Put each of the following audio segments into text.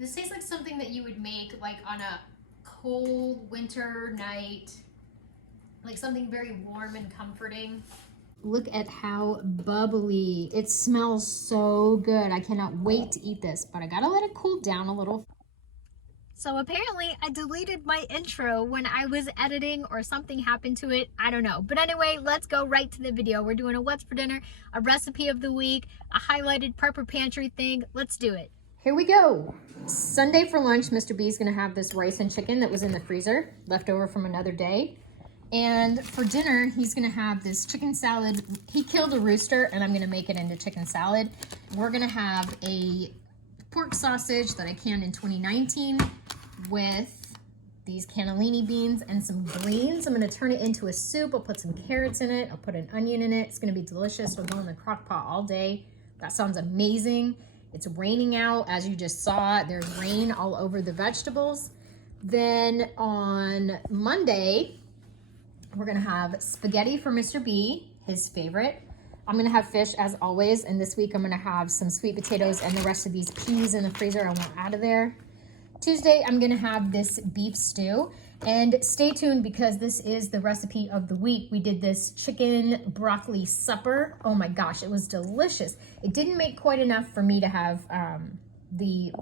This tastes like something that you would make like on a cold winter night, like something very warm and comforting. Look at how bubbly. It smells so good. I cannot wait to eat this, but I gotta let it cool down a little. So apparently I deleted my intro when I was editing or something happened to it. I don't know. But anyway, let's go right to the video. We're doing a what's for dinner, a recipe of the week, a highlighted prepper pantry thing. Let's do it. Here we go. Sunday for lunch, Mr. B's gonna have this rice and chicken that was in the freezer, left over from another day. And for dinner, he's gonna have this chicken salad. He killed a rooster and I'm gonna make it into chicken salad. We're gonna have a pork sausage that I canned in 2019 with these cannellini beans and some greens. I'm gonna turn it into a soup. I'll put some carrots in it. I'll put an onion in it. It's gonna be delicious. It'll go in the crock pot all day. That sounds amazing. It's raining out, as you just saw. There's rain all over the vegetables. Then on Monday, we're gonna have spaghetti for Mr. B, his favorite. I'm gonna have fish as always, and this week I'm gonna have some sweet potatoes and the rest of these peas in the freezer I want out of there. Tuesday, I'm gonna have this beef stew, and stay tuned because this is the recipe of the week. We did this chicken broccoli supper. Oh my gosh, it was delicious. It didn't make quite enough for me to have the,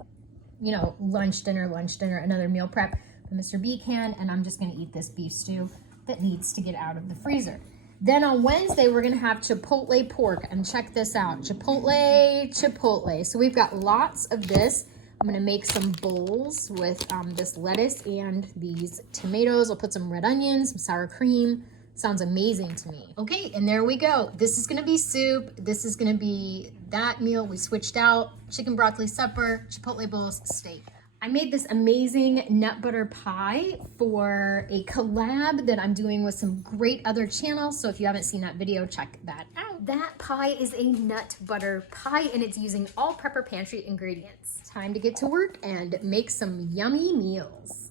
lunch, dinner, another meal prep. But Mr. B can, and I'm just gonna eat this beef stew that needs to get out of the freezer. Then on Wednesday, we're gonna have chipotle pork, and check this out, chipotle. So we've got lots of this. I'm gonna make some bowls with this lettuce and these tomatoes. I'll put some red onions, some sour cream. Sounds amazing to me. Okay, and there we go. This is gonna be soup. This is gonna be that meal we switched out. Chicken broccoli supper, chipotle bowls, steak. I made this amazing nut butter pie for a collab that I'm doing with some great other channels. So if you haven't seen that video, check that out. That pie is a nut butter pie and it's using all Prepper Pantry ingredients. Time to get to work and make some yummy meals.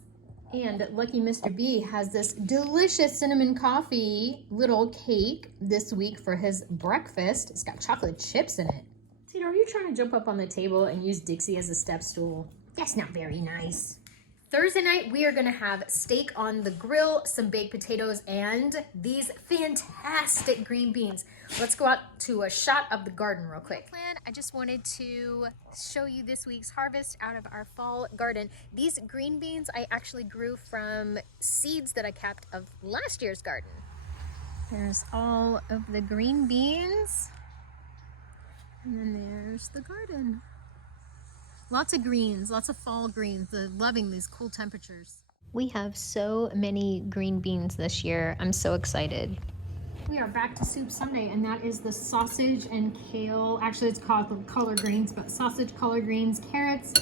And lucky Mr. B has this delicious cinnamon coffee little cake this week for his breakfast. It's got chocolate chips in it. Tita, are you trying to jump up on the table and use Dixie as a step stool? That's not very nice. Thursday night, we are gonna have steak on the grill, some baked potatoes, and these fantastic green beans. Let's go out to a shot of the garden real quick. I just wanted to show you this week's harvest out of our fall garden. These green beans I actually grew from seeds that I kept of last year's garden. There's all of the green beans, and then there's the garden. Lots of greens, lots of fall greens. They're loving these cool temperatures. We have so many green beans this year. I'm so excited. We are back to Soup Sunday, and that is the sausage and kale. Actually, it's called the collard greens, but sausage, collard greens, carrots,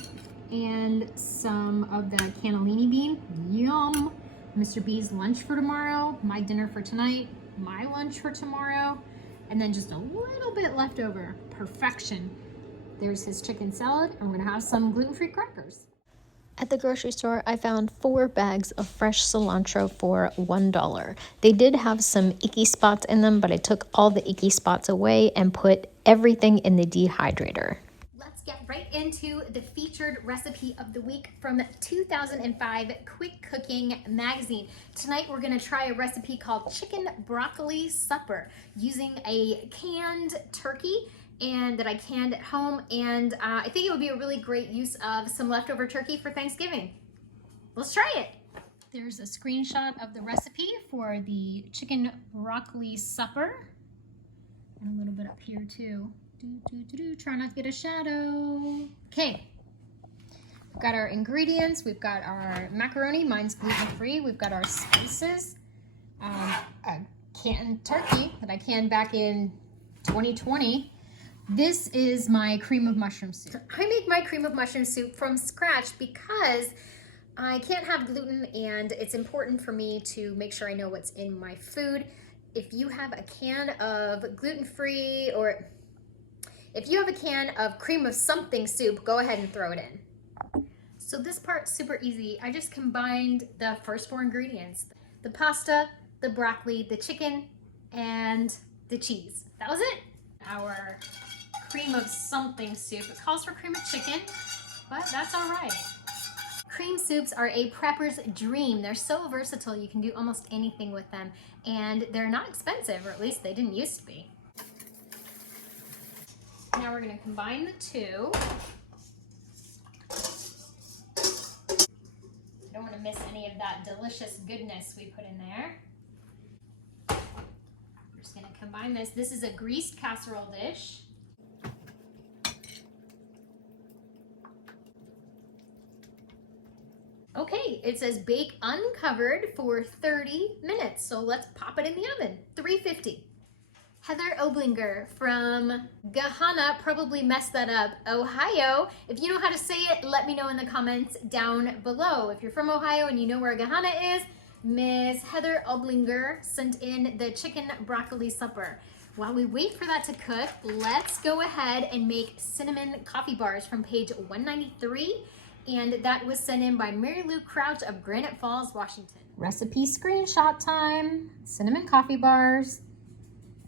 and some of the cannellini bean. Yum! Mr. B's lunch for tomorrow, my dinner for tonight, my lunch for tomorrow, and then just a little bit left over. Perfection. There's his chicken salad, and we're gonna have some gluten-free crackers. At the grocery store, I found 4 bags of fresh cilantro for $1. They did have some icky spots in them, but I took all the icky spots away and put everything in the dehydrator. Let's get right into the featured recipe of the week from 2005 Quick Cooking Magazine. Tonight, we're gonna try a recipe called Chicken Broccoli Supper using a canned turkey and that I canned at home, and I think it would be a really great use of some leftover turkey for Thanksgiving. Let's try it. There's a screenshot of the recipe for the chicken broccoli supper, and a little bit up here too. Try not to get a shadow. Okay, we've got our ingredients. We've got our macaroni, mine's gluten-free. We've got our spices, a canned turkey that I canned back in 2020. This is my cream of mushroom soup. I make my cream of mushroom soup from scratch because I can't have gluten, and it's important for me to make sure I know what's in my food. If you have a can of gluten-free, or if you have a can of cream of something soup, go ahead and throw it in. So this part's super easy. I just combined the first 4 ingredients: the pasta, the broccoli, the chicken, and the cheese. That was it. Our cream of something soup. It calls for cream of chicken. but that's all right. Cream soups are a prepper's dream. They're so versatile. You can do almost anything with them, and they're not expensive, or at least they didn't used to be. Now we're going to combine the two. Don't want to miss any of that delicious goodness we put in there. We're just going to combine this. This is a greased casserole dish. Okay, it says bake uncovered for 30 minutes. So let's pop it in the oven, 350. Heather Oblinger from Gahanna, probably messed that up, Ohio. If you know how to say it, let me know in the comments down below. If you're from Ohio and you know where Gahanna is, Miss Heather Oblinger sent in the chicken broccoli supper. While we wait for that to cook, let's go ahead and make cinnamon coffee bars from page 193. And that was sent in by Mary Lou Crouch of Granite Falls, Washington. Recipe screenshot time, cinnamon coffee bars.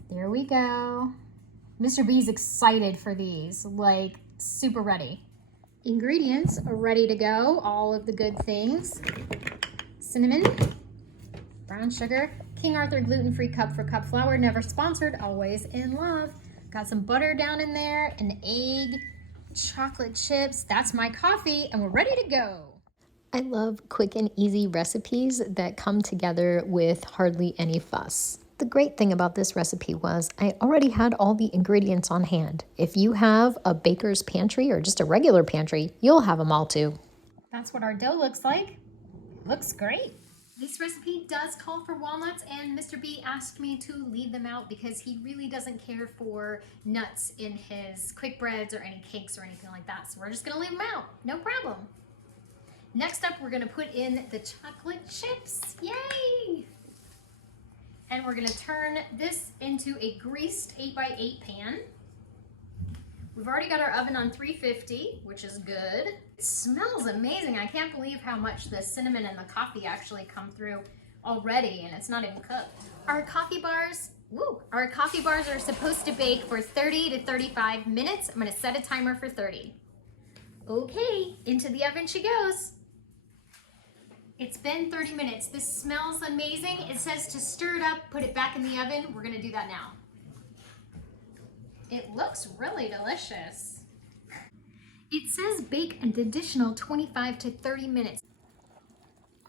There we go. Mr. B's excited for these, like super ready. Ingredients are ready to go, all of the good things. Cinnamon, brown sugar, King Arthur gluten-free cup for cup flour, never sponsored, always in love. Got some butter down in there, an egg, chocolate chips. That's my coffee, and we're ready to go. I love quick and easy recipes that come together with hardly any fuss. The great thing about this recipe was I already had all the ingredients on hand. If you have a baker's pantry or just a regular pantry, you'll have them all too. That's what our dough looks like. Looks great. This recipe does call for walnuts, and Mr. B asked me to leave them out because he really doesn't care for nuts in his quick breads or any cakes or anything like that. So we're just gonna leave them out, no problem. Next up, we're gonna put in the chocolate chips, yay! And we're gonna turn this into a greased 8x8 pan. We've already got our oven on 350, which is good. It smells amazing. I can't believe how much the cinnamon and the coffee actually come through already, and it's not even cooked. Our coffee bars are supposed to bake for 30 to 35 minutes. I'm gonna set a timer for 30. Okay, into the oven she goes. It's been 30 minutes. This smells amazing. It says to stir it up, put it back in the oven. We're gonna do that now. It looks really delicious. It says bake an additional 25 to 30 minutes.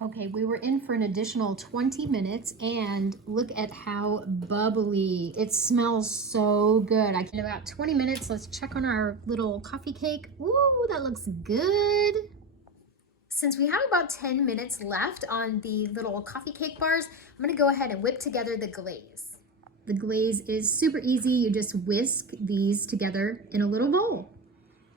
Okay, we were in for an additional 20 minutes, and look at how bubbly. It smells so good. In about 20 minutes, let's check on our little coffee cake. Ooh, that looks good. Since we have about 10 minutes left on the little coffee cake bars, I'm gonna go ahead and whip together the glaze. The glaze is super easy. You just whisk these together in a little bowl.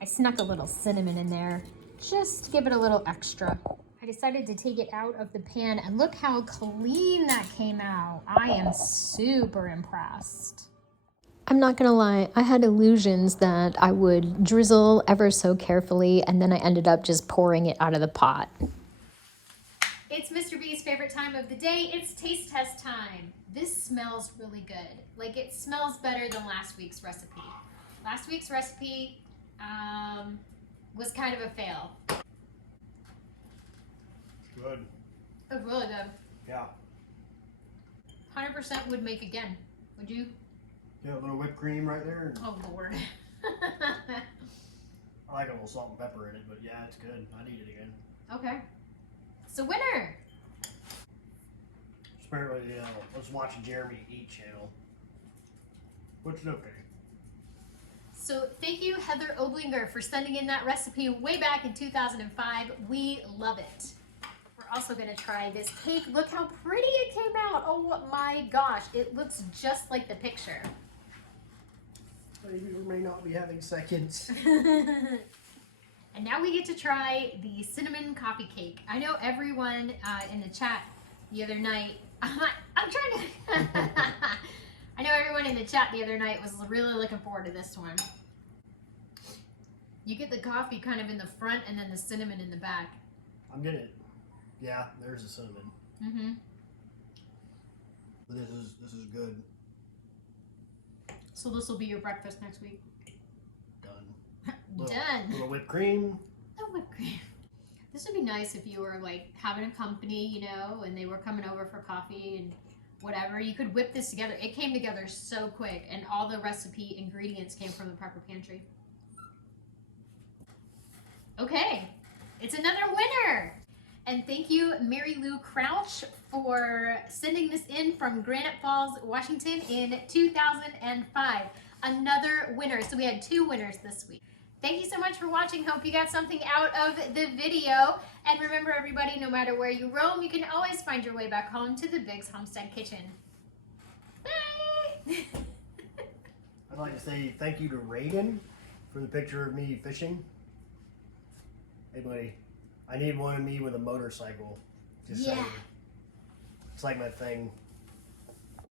I snuck a little cinnamon in there just to give it a little extra. I decided to take it out of the pan, and look how clean that came out. I am super impressed. I'm not gonna lie, I had illusions that I would drizzle ever so carefully, and then I ended up just pouring it out of the pot. It's Mr. B's favorite time of the day. It's taste test time. This smells really good. Like, it smells better than last week's recipe. Last week's recipe was kind of a fail. Good. It's really good. Yeah. 100% would make again. Would you? Yeah, a little whipped cream right there. Oh, Lord. I like a little salt and pepper in it, but yeah, it's good. I'd eat it again. Okay. So, winner. Apparently, let's watch Jeremy eat channel. Which is okay. So thank you, Heather Oblinger, for sending in that recipe way back in 2005. We love it. We're also gonna try this cake. Look how pretty it came out. Oh my gosh, it looks just like the picture. Maybe we may not be having seconds. And now we get to try the cinnamon coffee cake. I know everyone in the chat the other night, I'm trying to, I know everyone in the chat the other night was really looking forward to this one. You get the coffee kind of in the front and then the cinnamon in the back. I'm getting it. Yeah, there's the cinnamon. Mm-hmm. This is good. So this will be your breakfast next week. Done. Done. Little whipped cream. Oh, whipped cream. This would be nice if you were like having a company, you know, and they were coming over for coffee and whatever. You could whip this together. It came together so quick, and all the recipe ingredients came from the Prepper Pantry. Okay, it's another winner. And thank you, Mary Lou Crouch, for sending this in from Granite Falls, Washington in 2005. Another winner. So we had 2 winners this week. Thank you so much for watching. Hope you got something out of the video. And remember, everybody, no matter where you roam, you can always find your way back home to the Biggs Homestead Kitchen. Bye! I'd like to say thank you to Reagan for the picture of me fishing. Hey, buddy, I need one of me with a motorcycle. Just saying. It's like my thing.